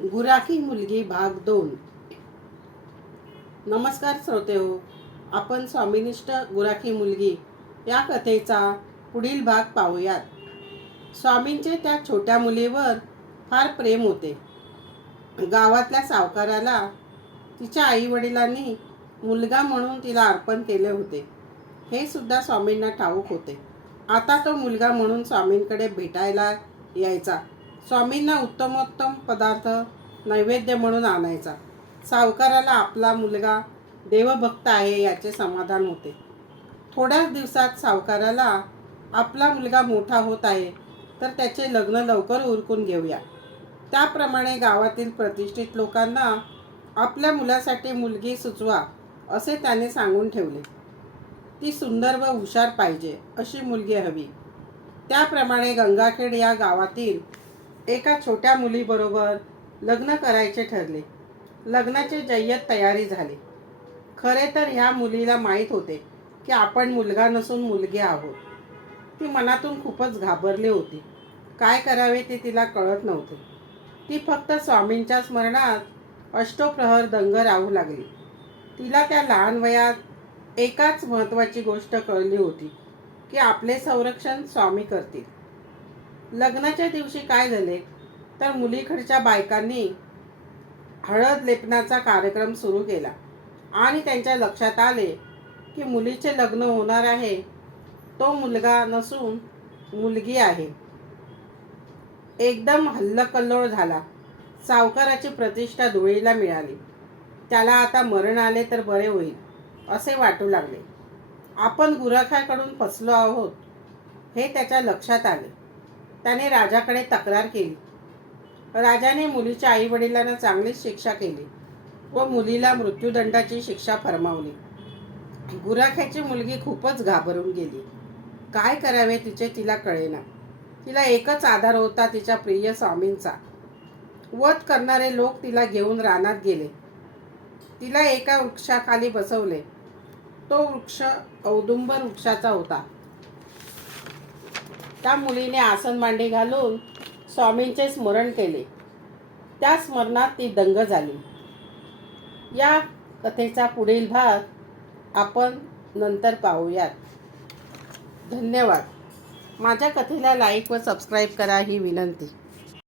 गुराखी मुलगी भाग दोन. नमस्कार श्रोते हो आपण स्वामिनिष्ठ गुराखी मुलगी या कथेचा पुढील भाग पाहूयात. स्वामींचे त्या छोट्या मुलीवर फार प्रेम होते. गावातल्या सावकाराला तिच्या आई वडिलांनी मुलगा म्हणून तिला अर्पण केले होते. हे सुद्धा स्वामींना ठाऊक होते. आता तो मुलगा म्हणून स्वामींकडे भेटायला यायचा. स्वामींना उत्तमोत्तम पदार्थ नैवेद्य म्हणून आणायचा. सावकाराला आपला मुलगा देवभक्त आहे याचे समाधान होते. थोड्याच दिवसात सावकाराला आपला मुलगा मोठा होत आहे तर त्याचे लग्न लवकर उरकून घेऊया. त्याप्रमाणे गावातील प्रतिष्ठित लोकांना आपल्या मुलासाठी मुलगी सुचवा असे त्याने सांगून ठेवले. ती सुंदर व हुशार पाहिजे अशी मुलगी हवी. त्याप्रमाणे गंगाखेड या गावातील एका छोट्या मुलीबरोबर लग्न करायचे ठरले. लग्नाची जय्यत तयारी झाली. खरे तर ह्या मुलीला माहीत होते की आपण मुलगा नसून मुलगी आहोत. ती मनातून खूपच घाबरली होती. काय करावे ते तिला कळत नव्हते. ती फक्त स्वामींच्या स्मरणात अष्टोप्रहर दंग राहू लागली. तिला त्या लहान वयात एकाच महत्त्वाची गोष्ट कळली होती की आपले संरक्षण स्वामी करतील. लग्नाच्या दिवशी काय झाले? तर मुलीकडच्या बायकांनी हळद लेपनाचा कार्यक्रम सुरू केला. आणि त्यांच्या लक्षात आले की मुलीचे लग्न होणार आहे. तो मुलगा नसून मुलगी आहे. एकदम हल्लकल्लोळ झाला. सावकाराची प्रतिष्ठा धुळीला मिळाली. त्याला आता मरण आले तर बरे होईल असे वाटू लागले. आपण गुराख्याकडून फसलो आहोत हे त्याच्या लक्षात आले. त्याने राजाकडे तक्रार केली. राजाने मुलीच्या आई वडिलांना चांगलीच शिक्षा केली व मुलीला मृत्यूदंडाची शिक्षा फरमावली. गुराख्याची मुलगी खूपच घाबरून गेली. काय करावे तिचे तिला कळेना. तिला एकच आधार होता तिच्या प्रिय स्वामींचा. वध करणारे लोक तिला घेऊन रानात गेले. तिला एका वृक्षाखाली बसवले. तो वृक्ष औदुंबर वृक्षाचा होता. त्या मुलीने आसन मांडी घालून स्वामींचे स्मरण केले. त्या स्मरणात ती दंग झाली. या कथेचा पुढील भाग आपण नंतर पाहूयात. धन्यवाद. माझ्या कथेला लाईक व सबस्क्राईब करा ही विनंती.